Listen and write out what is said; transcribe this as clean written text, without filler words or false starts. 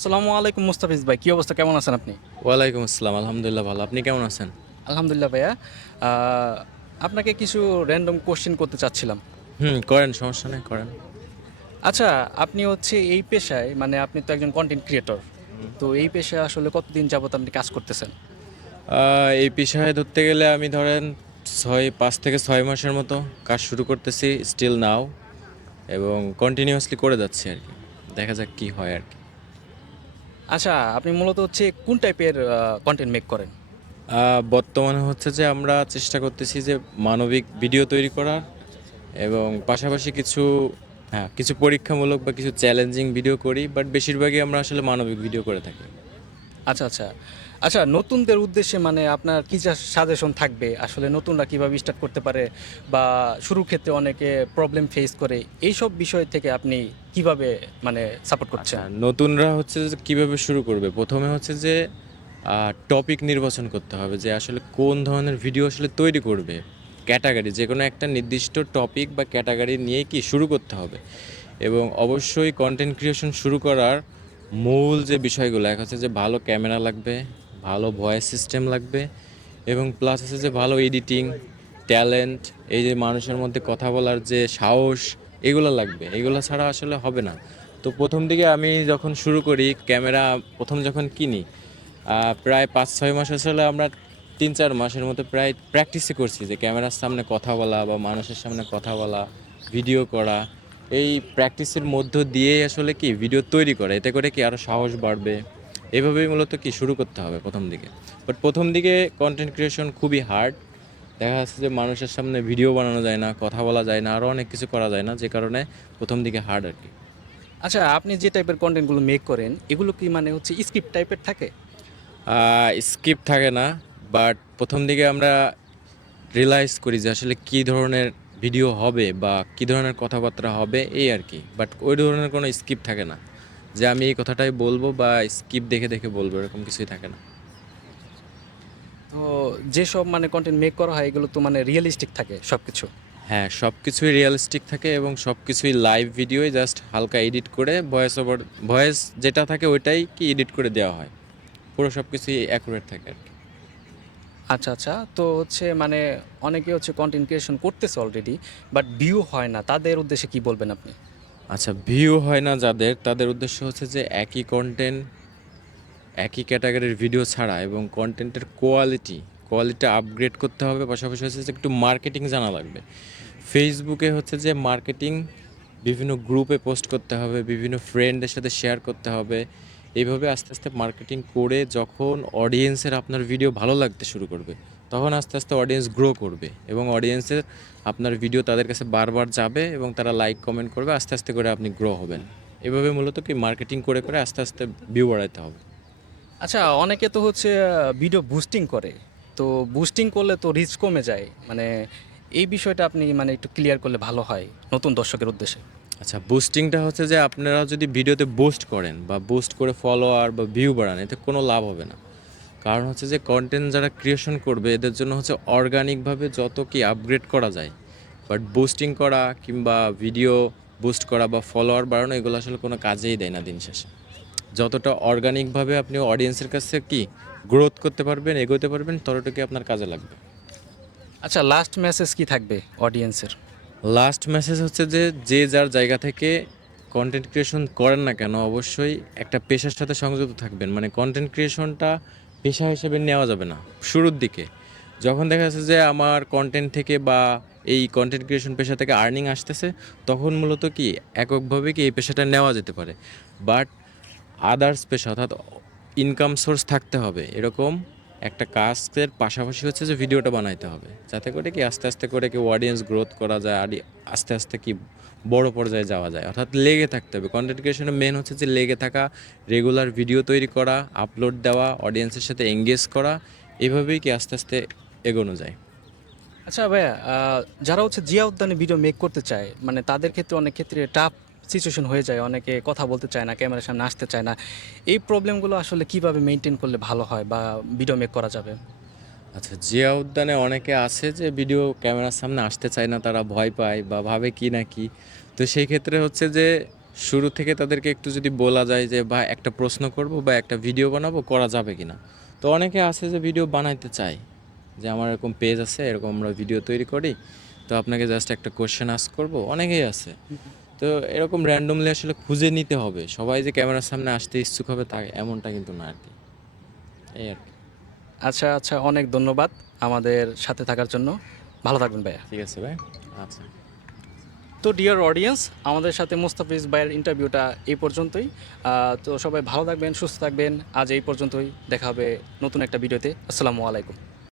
আসসালামু আলাইকুম মুস্তাফিজ ভাই, কি অবস্থা, কেমন আছেন আপনি? ওয়ালাইকুম আসসালাম। আলহামদুলিল্লাহ ভালো। আপনি কেমন আছেন? আলহামদুলিল্লাহ ভাইয়া। আপনাকে কিছু র্যান্ডম কোশ্চেন করতে চাচ্ছিলাম। করেন, সমস্যা নেই, করেন। আচ্ছা, আপনি হচ্ছে এই পেশায়, মানে আপনি তো একজন কন্টেন্ট ক্রিয়েটর, তো এই পেশায় আসলে কতদিন যাবত আপনি কাজ করতেছেন? এই পেশায় ধরতে গেলে আমি ধরেন ৫ থেকে ৬ মাসের মতো কাজ শুরু করতেছি স্টিল নাও, এবং কন্টিনিউয়াসলি করে যাচ্ছি আরকি। দেখা যাক কি হয় আরকি। আচ্ছা, আপনি মূলত হচ্ছে কোন টাইপের কন্টেন্ট মেক করেন? বর্তমানে হচ্ছে যে আমরা চেষ্টা করতেছি যে মানবিক ভিডিও তৈরি করার, আচ্ছা আচ্ছা। এবং পাশাপাশি কিছু পরীক্ষামূলক বা কিছু চ্যালেঞ্জিং ভিডিও করি। বাট বেশিরভাগই আমরা আসলে মানবিক ভিডিও করে থাকি। আচ্ছা আচ্ছা। আচ্ছা, নতুনদের উদ্দেশ্যে মানে আপনার কি সাজেশন থাকবে, আসলে নতুনরা কিভাবে স্টার্ট করতে পারে, বা শুরুর ক্ষেত্রে অনেকে প্রবলেম ফেস করে, এইসব বিষয় থেকে আপনি কিভাবে মানে সাপোর্ট আচ্ছা, করছেন? নতুনরা হচ্ছে যে কিভাবে শুরু করবে? ১ম এ হচ্ছে যে টপিক নির্বাচন করতে হবে যে আসলে কোন ধরনের ভিডিও আসলে তৈরি করবে। ক্যাটাগরি যেকোনো একটা নির্দিষ্ট টপিক বা ক্যাটাগরি নিয়ে কি শুরু করতে হবে। এবং অবশ্যই কনটেন্ট ক্রিয়েশন শুরু করার মূল যে বিষয়গুলো, এক হচ্ছে যে ভালো ক্যামেরা লাগবে, ভালো ভয়েস সিস্টেম লাগবে, এবং প্লাস হচ্ছে যে ভালো এডিটিং, ট্যালেন্ট, এই যে মানুষের মধ্যে কথা বলার যে সাহস, এগুলো লাগবে। এগুলো ছাড়া আসলে হবে না। তো ১ম দিকে আমি যখন শুরু করি, ক্যামেরা ১ম যখন কিনি, প্রায় ৫-৬ মাস আসলে আমরা ৩-৪ মাসের মতো প্রায় প্র্যাকটিসই করছি যে ক্যামেরার সামনে কথা বলা বা মানুষের সামনে কথা বলা, ভিডিও করা। এই প্র্যাকটিসের মধ্য দিয়েই আসলে কি ভিডিও তৈরি করা। এতে করে কি আরো সাহস বাড়বে। এভাবেই মূলত কি শুরু করতে হবে ১ম দিকে। বাট ১ম দিকে কনটেন্ট ক্রিয়েশন খুবই হার্ড। দেখা যাচ্ছে যে মানুষের সামনে ভিডিও বানানো যায় না, কথা বলা যায় না, আরো অনেক কিছু করা যায় না। যে কারণে ১ম দিকে হার্ড আরকি। আচ্ছা, আপনি যে টাইপের কনটেন্টগুলো মেক করেন, এগুলো কি মানে হচ্ছে স্ক্রিপ্ট টাইপের থাকে? স্কিপ থাকে না। বাট ১ম দিকে আমরা রিয়ালাইজ করি যে আসলে কী ধরনের ভিডিও হবে বা কী ধরনের কথাবার্তা হবে, এই আরকি। বাট ওই ধরনের কোনো স্কিপ থাকে না। যে আমি এই কথাটাই বলবো বা স্কিপ দেখে, দেখে বলবো, এরকম কিছুই থাকে না। আচ্ছা আচ্ছা। তো যেসব মানে কনটেন্ট মেক করা হয়, এগুলো তো মানে রিয়েলিস্টিক থাকে সবকিছু। হ্যাঁ, সবকিছুই রিয়ালিস্টিক থাকে এবং সবকিছুই লাইভ ভিডিওই জাস্ট হালকা এডিট করে ভয়েস যেটা থাকে ওইটাই কি এডিট করে দেওয়া হয়। পুরো সবকিছুই অ্যাকুরেট থাকে আরকি। আচ্ছা আচ্ছা। তো হচ্ছে মানে অনেকে হচ্ছে কনটেন্ট ক্রিয়েশন করতেছে অলরেডি, বাট ভিউ হয় না, তাদের উদ্দেশ্যে কি বলবেন আপনি? আচ্ছা, ভিউ হয় না যাদের, তাদের উদ্দেশ্য হচ্ছে যে একই কনটেন্ট, একই ক্যাটাগরির ভিডিও ছাড়া এবং কনটেন্টের কোয়ালিটি আপগ্রেড করতে হবে। পাশাপাশি হচ্ছে যে একটু মার্কেটিং জানা লাগবে। ফেসবুকে হচ্ছে যে মার্কেটিং, বিভিন্ন গ্রুপে পোস্ট করতে হবে, বিভিন্ন ফ্রেন্ডদের সাথে শেয়ার করতে হবে। এইভাবে আস্তে, আস্তে মার্কেটিং করে যখন অডিয়েন্সের আপনার ভিডিও ভালো লাগতে শুরু করবে, তখন আস্তে, আস্তে অডিয়েন্স গ্রো করবে এবং অডিয়েন্সের আপনার ভিডিও তাদের কাছে বারবার যাবে এবং তারা লাইক, কমেন্ট করবে। আস্তে, আস্তে করে আপনি গ্রো হবেন। এভাবে মূলত কি মার্কেটিং করে, করে আস্তে, আস্তে ভিউ বাড়াইতে হবে। আচ্ছা, অনেকে তো হচ্ছে ভিডিও বুস্টিং করে। তো বুস্টিং করলে তো রিচ কমে যায়। মানে এই বিষয়টা আপনি মানে একটু ক্লিয়ার করলে ভালো হয় নতুন দর্শকের উদ্দেশ্যে। আচ্ছা, বুস্টিংটা হচ্ছে যে আপনারা যদি ভিডিওতে বুস্ট করেন বা বুস্ট করে ফলোয়ার বা ভিউ বাড়ান, এতে কোনো লাভ হবে না। কারণ হচ্ছে যে কন্টেন্ট যারা ক্রিয়েশন করবে এদের জন্য হচ্ছে অর্গানিকভাবে যত কি আপগ্রেড করা যায়। বাট বুস্টিং করা কিংবা ভিডিও বুস্ট করা বা ফলোয়ার বাড়ানো, এগুলো আসলে কোনো কাজেই দেয় না দিন শেষে। যতটা অর্গানিকভাবে আপনি অডিয়েন্সের কাছে কি গ্রোথ করতে পারবেন, এগোতে পারবেন, ততটুকুই আপনার কাজে লাগবে। আচ্ছা, লাস্ট মেসেজ কি থাকবে অডিয়েন্সের? লাস্ট মেসেজ হচ্ছে যে, যে যার জায়গা থেকে কনটেন্ট ক্রিয়েশন করেন না কেন, অবশ্যই একটা পেশার সাথে সংযুক্ত থাকবেন। মানে কনটেন্ট ক্রিয়েশনটা পেশা হিসেবে নেওয়া যাবে না শুরুর দিকে। যখন দেখা যাচ্ছে যে আমার কনটেন্ট থেকে বা এই কনটেন্ট ক্রিয়েশন পেশা থেকে আর্নিং আসতেছে, তখন মূলত কি এককভাবে কি এই পেশাটা নেওয়া যেতে পারে। বাট আদার্স পেশা অর্থাৎ ইনকাম সোর্স থাকতে হবে। এরকম একটা কাজের পাশাপাশি হচ্ছে যে ভিডিওটা বানাইতে হবে। যাতে করে কি আস্তে, আস্তে করে কি অডিয়েন্স গ্রোথ করা যায় আর আস্তে, আস্তে কি বড় পর্যায়ে যাওয়া যায়। অর্থাৎ লেগে থাকতে হবে। কনটেন্ট ক্রিয়েশনের মেইন হচ্ছে যে লেগে থাকা, রেগুলার ভিডিও তৈরি করা, আপলোড দেওয়া, অডিয়েন্সের সাথে এঙ্গেজ করা। এভাবেই কি আস্তে, আস্তে এগোনো যায়। আচ্ছা ভাইয়া, যারা হচ্ছে জিয়া উদ্যানে ভিডিও মেক করতে চায়, মানে তাদের ক্ষেত্রে অনেক ক্ষেত্রে টাফ সিচুয়েশন হয়ে যায়। অনেকে কথা বলতে চায় না, ক্যামেরার সামনে আসতে চায় না। এই প্রবলেমগুলো আসলে কিভাবে মেইনটেইন করলে ভালো হয় বা ভিডিও মেক করা যাবে? আচ্ছা, জিয়া উদ্যানে অনেকে আছে যে ভিডিও ক্যামেরার সামনে আসতে চায় না, তারা ভয় পায় বা ভাবে কি না কি। তো সেই ক্ষেত্রে হচ্ছে যে শুরু থেকে তাদেরকে একটু যদি বলা যায় যে বা একটা প্রশ্ন করব বা একটা ভিডিও বানাবো, করা যাবে কিনা। তো অনেকে আছে যে ভিডিও বানাইতে চায়, যে আমার এরকম পেজ আছে, এরকম আমরা ভিডিও তৈরি করি, তো আপনাকে জাস্ট একটা কোশ্চেন আস্ক করব, অনেকেই আছে। তো এরকম র্যান্ডমলি আসলে খুঁজে নিতে হবে, সবাই যে ক্যামেরার সামনে আসতে ইচ্ছুক হবে তা এমনটা কিন্তু না আর কি, এই আর কি। আচ্ছা আচ্ছা, অনেক ধন্যবাদ আমাদের সাথে থাকার জন্য। ভালো থাকবেন ভাইয়া। ঠিক আছে ভাই, আচ্ছা। তো ডিয়ার অডিয়েন্স, আমাদের সাথে মুস্তাফিজ ভাইয়ের ইন্টারভিউটা এই পর্যন্তই। তো সবাই ভালো থাকবেন, সুস্থ থাকবেন। আজ এই পর্যন্তই, দেখা হবে নতুন একটা ভিডিওতে। আসসালামু আলাইকুম।